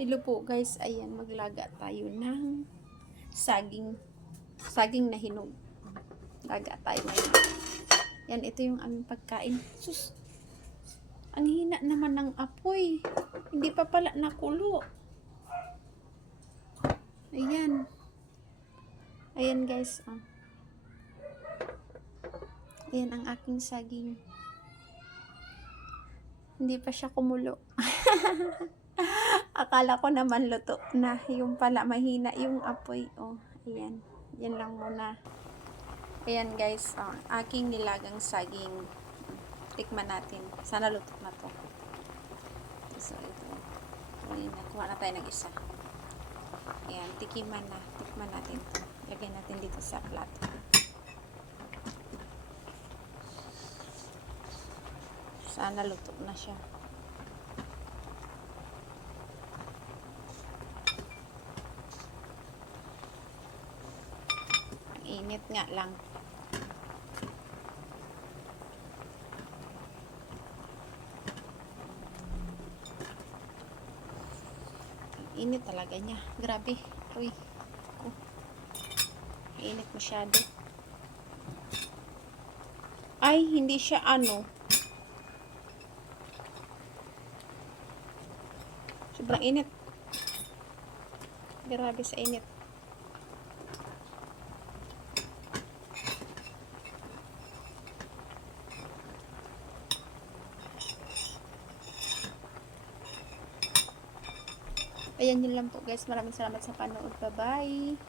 Hello po guys, ayan maglaga tayo ng saging na hinog. Laga tayo ngayon. Yan, ito yung aming pagkain. Sus, ang hina naman ng apoy. Hindi pa pala nakulo. Ayan. Ayan guys, oh. Ayan ang aking saging. Hindi pa siya kumulo. Akala ko naman luto na. Yung pala mahina yung apoy. Oh, ayan. Yan lang muna. Ayan guys, oh, aking nilagang saging. Tikman natin. Sana luto na to. So, ito. Kuha na tayo ng isa. Ayan, tikman natin to. Lagyan natin dito sa plato. Sana luto na siya. Ang init nga lang. Init talaga niya. Grabe. Uy. Oh. Init masyado. Ay, hindi siya ano. Sobrang init. Grabe sa init. Ayan yun lang po guys. Maraming salamat sa panood. Bye-bye.